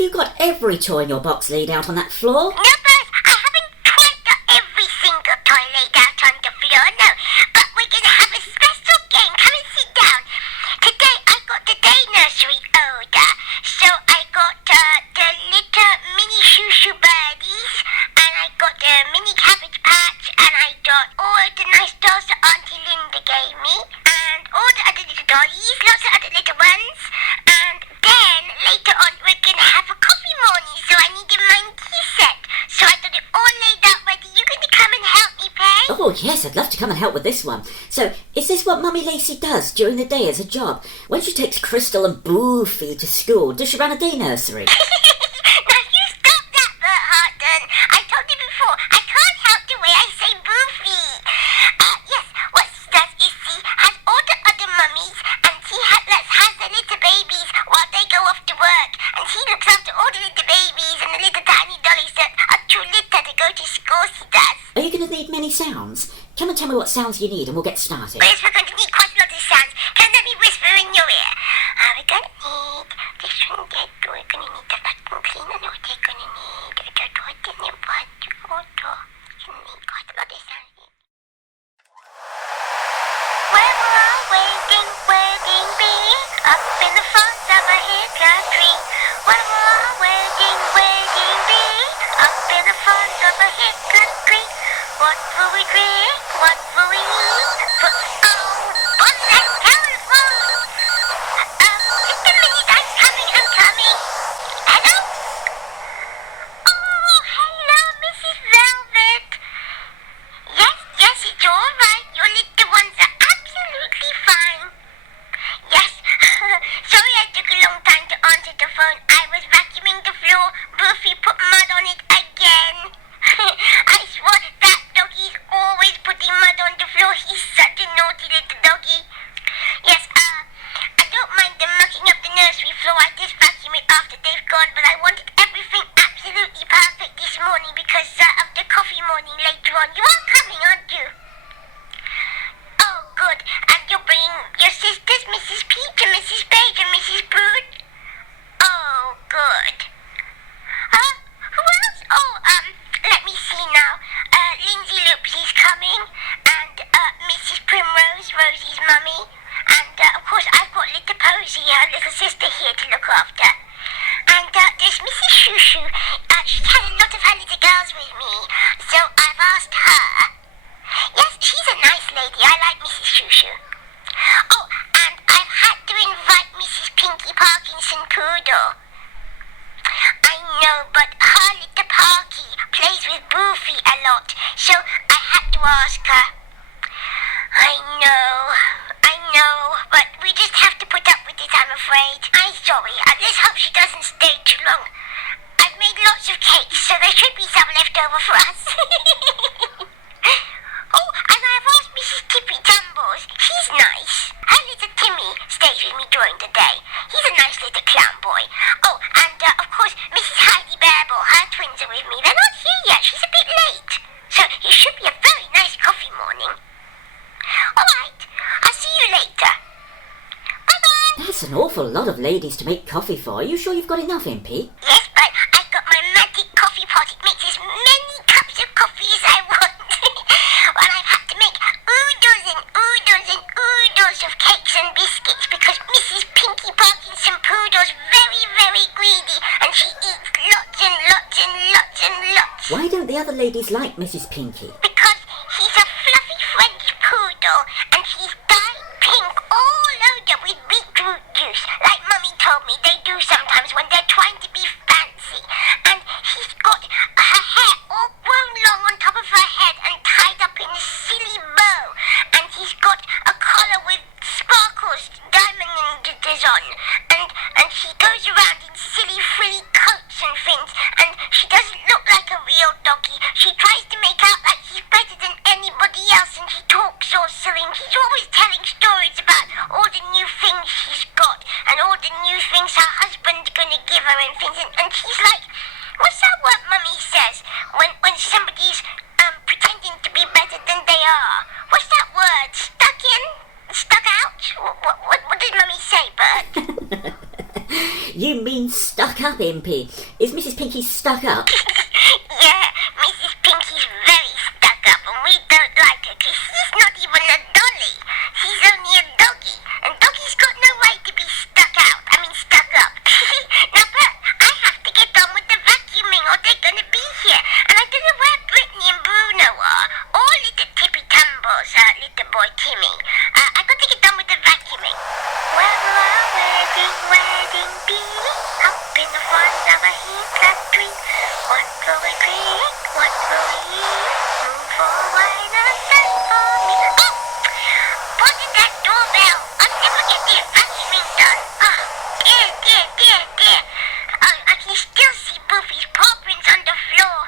Have you got every toy in your box laid out on that floor? No, Bert, I haven't quite got every single toy laid out on the floor, no. But we're going to have a special game. Come and sit down. Today I got the day nursery order. So I got the little mini shoo-shoo birdies, and I got the mini cabbage patch, and I got all the nice dolls that Auntie Linda gave me, and all the other little dollies, lots of other little ones. And then later on we're going to have a coffee morning, so I needed my tea set. So I got it all laid out ready. You going to come and help me, Pay? Oh, yes, I'd love to come and help with this one. So, is this what Mummy Lacey does during the day as a job? When she takes Crystal and Boofy to school, does she run a day nursery? Now you stop that, Bert Harden. I told you before, I can't help the way I say Boofy. Yes, what she does is she has all the other mummies, and she has the little babies while they go off to work. And she looks after all the little babies and the little tiny dollies that are too little to go to school, she does. Are you going to need many sounds? Come and tell me what sounds you need and we'll get started. Yes, we're going to need quite a lot of sounds. Can let me whisper in your ear? We're going to need this one, that. We're going to need the vacuum cleaner. No, we're going to need the water and the water. You need quite a lot of sounds. Where we're all waiting bee, up in the front of a hickory tree. Where we're all waiting bee, up in the front of a hickory tree. What will we drink? What will we eat? On that telephone! Just a minute, I'm coming. Hello? Oh, hello, Mrs. Velvet. Yes, it's all right. Your little ones are absolutely fine. Yes, sorry I took a long time to answer the phone. I was vacuuming the floor. Boofy put mud on it again. I swear that doggy's always putting mud on the floor. He's such a naughty little doggy. Yes, I don't mind them mucking up the nursery floor. I just vacuum it after they've gone, but I wanted everything absolutely perfect this morning because of the coffee morning later on. You are coming, aren't you? Oh, good. And you're bringing your sisters, Mrs. Peach and Mrs. Page and Mrs. Brood? Oh, good. Who else? Oh, let me see now. Lindsay Loopsy's coming, and Mrs. Primrose, Rosie's mummy, and of course I've got little Posy, her little sister here to look after. And there's Mrs. Shoo-Shoo. She's had a lot of her little girls with me, so I've asked her. Yes, she's a nice lady. I like Mrs. Shoo-Shoo. Oh, and I've had to invite Mrs. Pinky Parkinson Poodle. I know, but her little Parky plays with Boofy a lot, so I had to ask her. I know, but we just have to put up with it, I'm afraid. I'm sorry. Let's hope she doesn't stay too long. I've made lots of cakes, so there should be some left over for us. Oh, and I've asked Mrs. Tippy Tumbles. She's nice. Her little Timmy stays with me during the day. He's a nice little clown boy. Oh, and of course, Mrs. Heidi Bearable, her twins are with me. They're not here yet. She's a bit late. So it should be a very nice coffee morning. All right. I'll see you later. Bye-bye. That's an awful lot of ladies to make coffee for. Are you sure you've got enough, Impy? Yes, but I've got my magic coffee pot. It makes as many cups of coffee as I want. Well, I've had to make oodles and oodles and oodles of cakes and biscuits because Mrs. Pinky Parkinson Poodle's very, very greedy and she eats lots and lots and lots and lots. Why don't the other ladies like Mrs. Pinky? Because he's a fluffy French poodle and he's dyed pink all over with beetroot juice, like Mummy told me they do sometimes when they're trying to be fancy. And he's got her hair all grown long on top of her head and tied up in a silly bow. And he's got a collar with sparkles, diamonds on. And she goes around in silly frilly coats and things. And she doesn't look like a real doggy. She tries to make out like she's better than anybody else, and she talks all silly. And she's always telling stories about all the new things she's got and all the new things her husband's gonna give her and things. And she's like, what's that word Mummy says when somebody's pretending to be better than they are? What's that word? Stuck in? Stuck out? What does Mummy say, Bert? You mean stuck stuck up, Impy. Is Mrs. Pinky stuck up? Yeah, Mrs. Pinky's very stuck up, and we don't like her because she's not even a dolly. She's only a doggy, and doggies got no right to be stuck up. Now, Bert, I have to get on with the vacuuming, or they're going to be here. And I don't know where Brittany and Bruno are, or little Tippy Tumbles, little boy Timmy. I got to get on with the vacuuming. When will our wedding be? Up in the front of a heat tree. What will we drink? What will we eat? Room for wine and set for me. Oh! Wasn't that doorbell? I'll never get this vacuuming done. Oh, dear. I can still see Boofy's paw prints on the floor.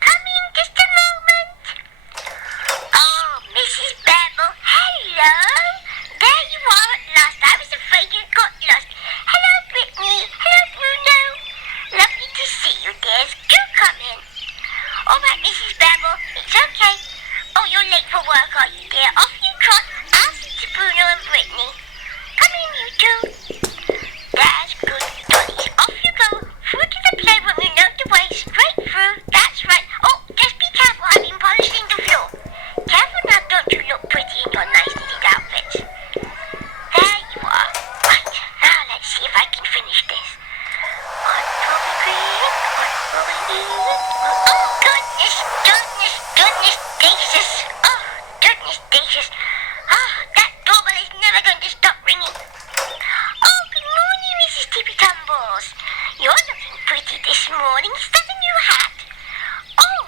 Coming, just a moment. Oh, Mrs. Babble, hello. There you are at last. I was afraid you got lost. Hello, Brittany. Hello, Bruno. Lovely to see you, dears. Do come in. All right, Mrs. Babble, it's okay. Oh, you're late for work, are you, dear? Off you trot. I'll see to Bruno and Brittany. Come in, you two. That's good, dollies. Off you go. Through to the playroom, you know the way. Straight through. That's right. Oh, just be careful. I've been polishing the floor. Careful now, don't you look pretty in your nice little outfits. There you are. Right, now let's see if I can finish this. What will we drink? What will we eat? Oh, goodness gracious. Oh, goodness gracious. Oh, that doorbell is never going to stop ringing. Oh, good morning, Mrs. Tippy Tumbles. You're looking pretty this morning. Is that a new hat? Oh,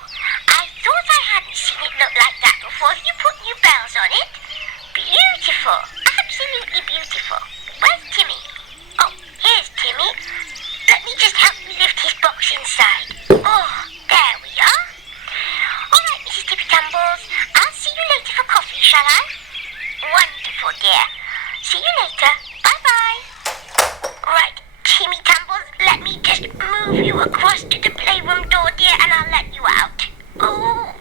I thought I hadn't seen it look like that before. Have you put new bells on it? Beautiful. Absolutely beautiful. Where's Timmy? Oh, here's Timmy. Let me just help you lift his box inside. Oh, there we are. All right, Mrs. Tippy Tumbles. I'll see you later for coffee, shall I? Wonderful, dear. See you later. Bye-bye. Right, Timmy Tumbles, let me just move you across to the playroom door, dear, and I'll let you out. Oh,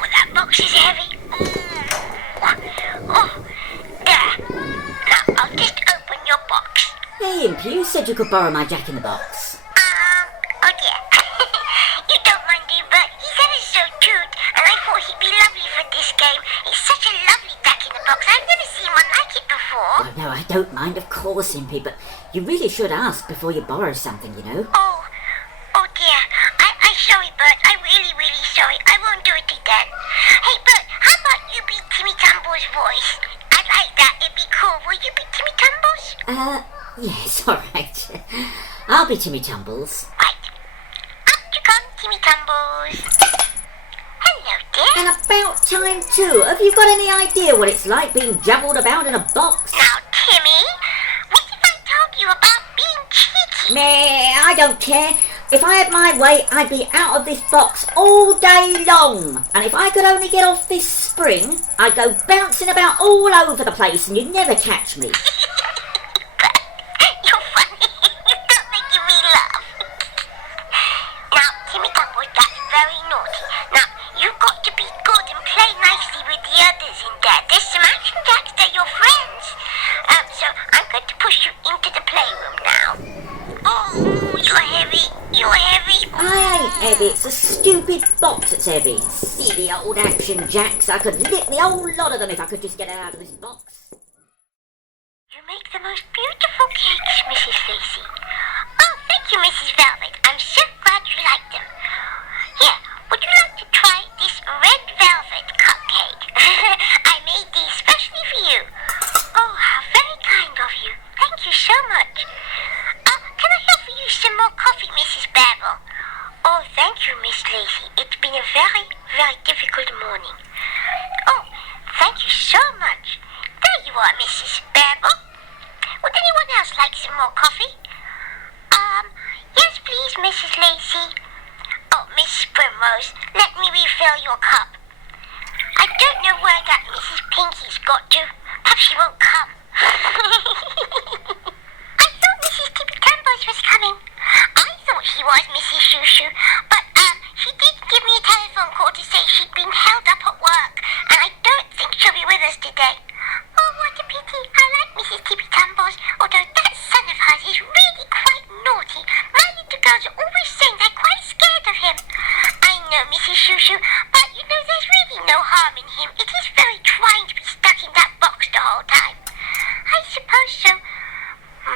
that box is heavy. Oh, there. Now, I'll just open your box. Hey, Impy, you said you could borrow my Jack-in-the-Box. Oh dear. You don't mind, do you, Bert? He's ever so cute, and I thought he'd be lovely for this game. He's such a lovely Jack-in-the-Box. I've never seen one like it before. Oh, no, I don't mind, of course, Impy, but you really should ask before you borrow something, you know. Oh dear. I'm sorry, Bert. I'm really sorry. I won't do it again. Hey, Bert, how about you be Timmy Tumble's voice? I'd like that. It'd be cool. Will you be Timmy Tumbles? Yes, all right. I'll be Timmy Tumbles. Right. Up you come, Timmy Tumbles. Hello, dear. And about time, too. Have you got any idea what it's like being jumbled about in a box? Now, Timmy, what if I told you about being cheeky? Meh, I don't care. If I had my way, I'd be out of this box all day long. And if I could only get off this spring, I'd go bouncing about all over the place and you'd never catch me. You're funny. Don't make me laugh. Now, Timmy Tumbles, that's very naughty. Now, you've got to be good and play nicely with the others in there. There's some action jacks, they're your friends. So I'm going to push you into the playroom now. Oh, you're heavy. I ain't heavy, it's a stupid box that's heavy. Silly old action jacks. I could lick the whole lot of them if I could just get out of this box. You make the most beautiful cakes, Mrs. Lacey. Oh, thank you, Mrs. Velvet. I'm so glad you like them. Here, would you like to try this red velvet cupcake? I made these specially for you. Oh, how very kind of you. Thank you so much. Can I offer you some more coffee, Mrs. Babble? Oh, thank you, Miss Lacey. It's been a very difficult morning. Oh, thank you so much. There you are, Mrs. Babble. Would anyone else like some more coffee? Yes, please, Mrs. Lacey. Oh, Mrs. Primrose, let me refill your cup. I don't know where that Mrs. Pinky's got to. Perhaps she won't come. I thought Mrs. Tippy Tumbles was coming. I thought she was Mrs. Shoo-Shoo, but she did give me a telephone call to say she'd been held up at work, and I don't think she'll be with us today. Oh, what a pity. I like Mrs. Tippy Tumbles, although that son of hers is really quite Mrs. Shushu, but you know there's really no harm in him. It is very trying to be stuck in that box the whole time. I suppose so.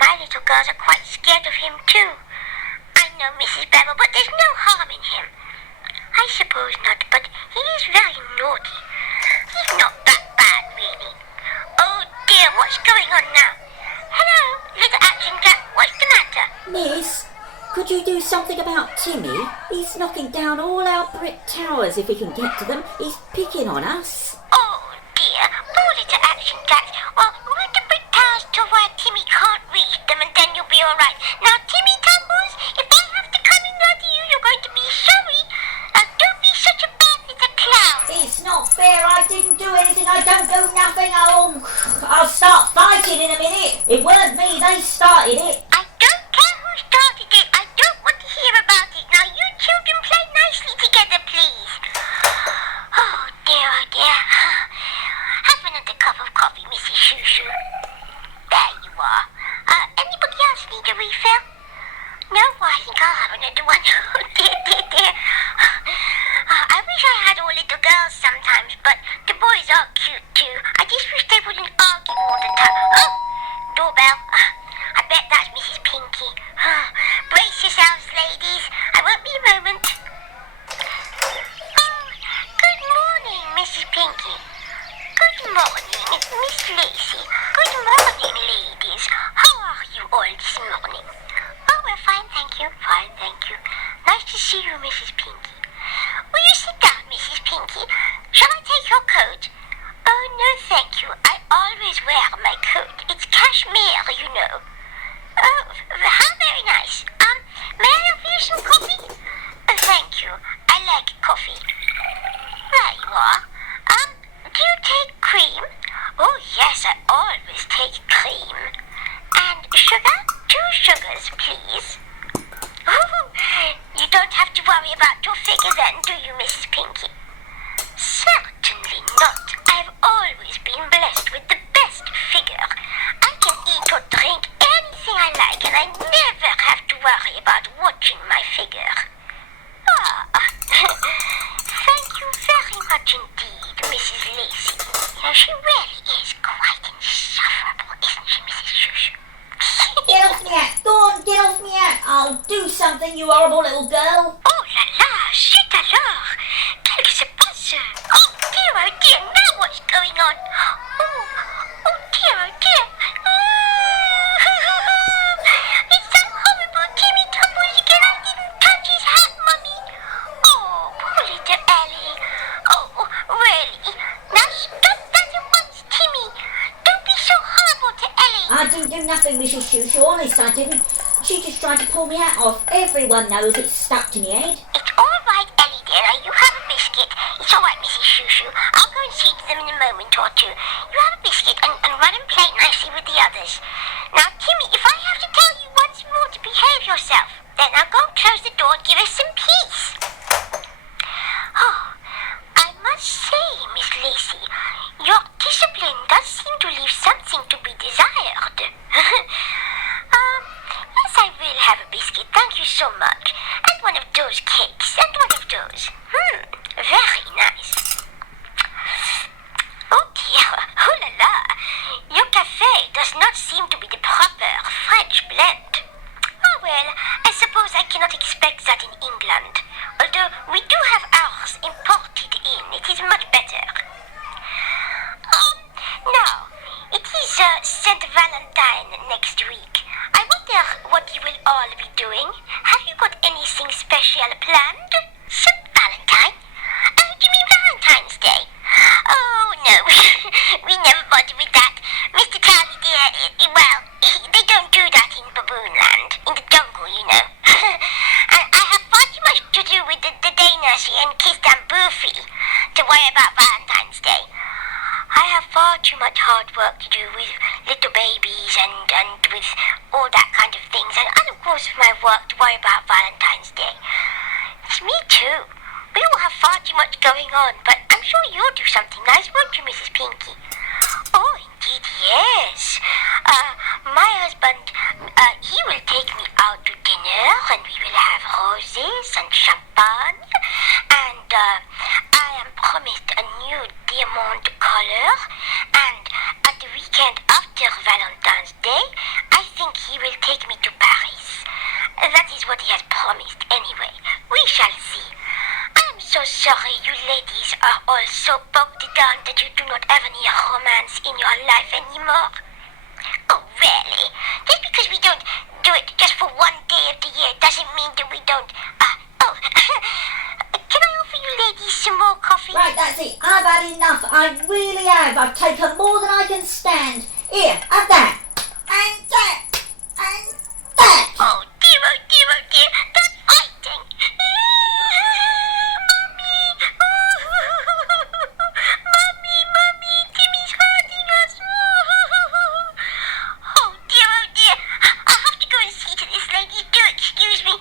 My little girls are quite scared of him too. I know, Mrs. Babel, but there's no harm in him. I suppose not, but he is very naughty. He's not that bad, really. Oh dear, what's going on now? Hello, little Action Jack, what's the matter? Miss, could you do something about Timmy? He's knocking down all our brick towers if he can get to them. He's picking on us. Oh dear, poor little Action Jack. Well, move the brick towers to where Timmy can't reach them and then you'll be alright. Now, Timmy Tumbles, if I have to come in after you, you're going to be sorry. Don't be such a bad little clown. It's not fair. I didn't do anything. I don't do nothing. I'll start fighting in a minute. It weren't me. They started it. I don't care who started it. I don't want to hear about it. Now, you children play nicely together, please. Oh, dear, oh, dear. Have another cup of coffee, Mrs. Shushu. There you are. Anybody else need a refill? No, I think I'll have another one. Oh, dear, dear, dear. I wish I had all little girls sometimes, but the boys are cute too. I just wish they wouldn't argue all the time. Oh, doorbell. I bet that's Mrs. Pinky. Brace yourselves, ladies. I won't be a moment. Oh, good morning, Mrs. Pinky. Good morning, Miss Lacey. Good morning, ladies. How are you all this morning? Oh, we're fine, thank you. Fine, thank you. Nice to see you, Mrs. Pinky. Will you sit down, Mrs. Pinky? Shall I take your coat? Oh, no, thank you. I always wear my coat. It's cashmere, you know. Oh, how very nice. May I offer you some coffee? Oh, thank you. I like coffee. There you are. Do you take cream? Oh, yes, I always take cream. And sugar? 2 sugars, please. Oh, you don't have to worry about your figure then, do you, Mrs. Pinky? Certainly not. I've always been blessed with the best figure. I can eat or drink anything I like, and I never have to worry about watching my figure. Thank you very much indeed, Mrs. Lacey. You know, she really is quite insufferable, isn't she, Mrs. Shushu? Get off me hat. Go on, get off me hat. I'll do something, you horrible little girl. Oh là là, chut alors! Qu'est-ce qui se passe? Oh dear, now what's going on? Oh dear, oh dear. It's that horrible Timmy Tumbles again. I didn't touch his hat, Mummy. Oh, poor little Ellie. Oh, really? Now stop that at once, Timmy. Don't be so horrible to Ellie. I didn't do nothing, Mrs. Shushu. Honest, I didn't. She just tried to pull me hat off. Everyone knows it's stuck to me head. It's all right, Ellie, dear. Now, you have a biscuit. It's all right, Mrs. Shushu. I'll go and see to them in a moment or two. You have a biscuit and run and play nicely with the others. Now, Timmy, if I have to tell you once more to behave yourself, then I'll go and close the door and give us some peace. Oh, I must say, Miss Lacey, your discipline does seem to leave something to be desired. Yes, I will have a biscuit. Thank you so much. And one of those cakes. And one of those. Very nice. Oh dear. Oh la la. Your cafe does not seem to be the proper French blend. Oh well, I suppose I cannot expect that in England. Although we do have ours imported in. It is much better. Now, it is St. Valentine next week. I wonder what you will all be doing. Have you got anything special planned? St. Valentine? Oh, do you mean Valentine's Day? Oh, no. We never bother with that. Mr. Charlie, dear, they don't do that in Baboonland. In the jungle, you know. I have far too much to do with the day nursery and Crystal and Boofy to worry about Valentine's Day. I have far too much hard work to do with little babies and with all that kind of things. And of course my work to worry about Valentine's Day. It's me too. We all have far too much going on, but I'm sure you'll do something nice, won't you, Mrs. Pinky? Oh, indeed, yes. My husband, he will take me out to dinner, and we will have roses and champagne, and sorry you ladies are all so bogged down that you do not have any romance in your life anymore. Oh, really? Just because we don't do it just for one day of the year doesn't mean that we don't... Can I offer you ladies some more coffee? Right, that's it. I've had enough. I really have. I've taken more than I can stand. Here, have that. And that. And that. Oh dear, oh dear, oh dear. That's fighting. Mummy. Mummy, Timmy's hurting us. Oh dear. I'll have to go and see to this, ladies. Do excuse me.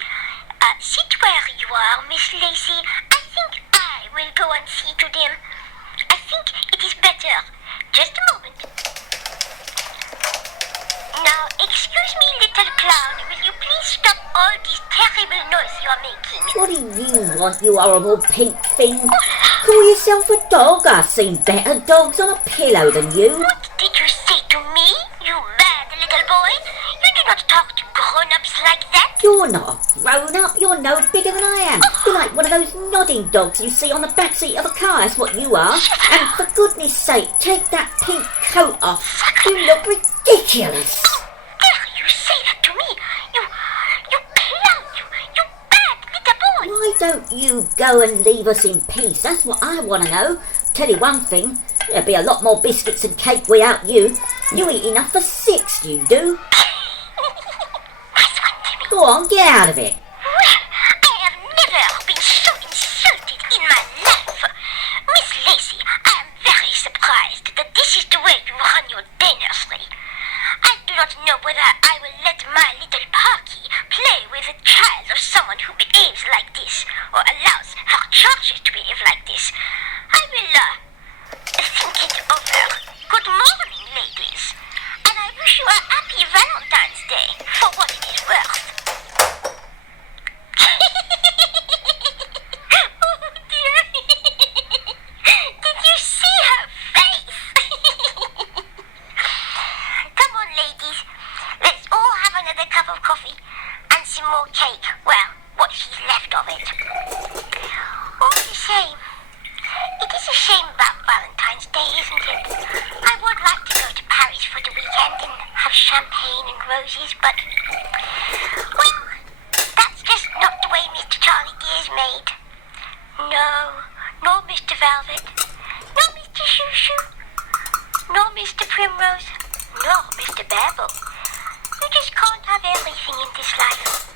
Sit where you are, Miss Lacey. I think I will go and see to them. I think it is better. Just a moment. Now, excuse me, little clown. Will you please stop all this terrible noise you're making? What do you want, you horrible pink thing? Call yourself a dog? I've seen better dogs on a pillow than you. What did you say to me, you bad little boy? You do not talk to grown-ups like that. You're not a grown-up. You're no bigger than I am. You're like one of those nodding dogs you see on the backseat of a car. That's what you are. And for goodness sake, take that pink coat off. You look ridiculous. Dare you say that to me? You clown, you bad little boy. Why don't you go and leave us in peace? That's what I want to know. Tell you one thing, there'd be a lot more biscuits and cake without you. You eat enough for 6, you do. Nice one, Timmy. Go on, get out of it. Well, I have never been so insulted in my life. Miss Lacey, I am very surprised that this is the way you run your day nursery. I do not know whether I will let my little Parky play with a child or someone who behaves like this, or allows her charges to behave like this. I will, think it over. Good morning, ladies. And I wish you a happy Valentine's Day, for what it is worth. Oh dear. Did you see her face? Come on, ladies. Let's all have another cup of coffee and some more cake. Well, what's left of it. All the same, it is a shame about Valentine's Day, isn't it? I would like to go to Paris for the weekend and have champagne and roses, but, well, that's just not the way Mr. Charlie Dear is made. No, nor Mr. Velvet, nor Mr. Shoo Shoo, nor Mr. Primrose, nor Mr. Babble. You just can't have everything in this life.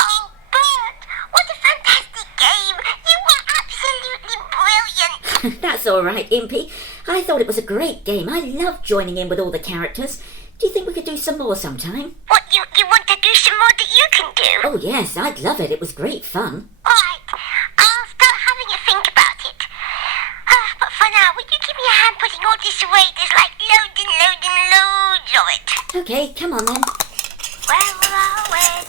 Oh, Bert, what a fantastic game! You were absolutely brilliant! That's all right, Impy. I thought it was a great game. I loved joining in with all the characters. Do you think we could do some more sometime? What, you want to do some more that you can do? Oh, yes, I'd love it. It was great fun. Alright, I'll start having a think about it. But for now, would you give me a hand putting all this away? There's like loads and loads and loads of it. Okay, come on then. Well, we're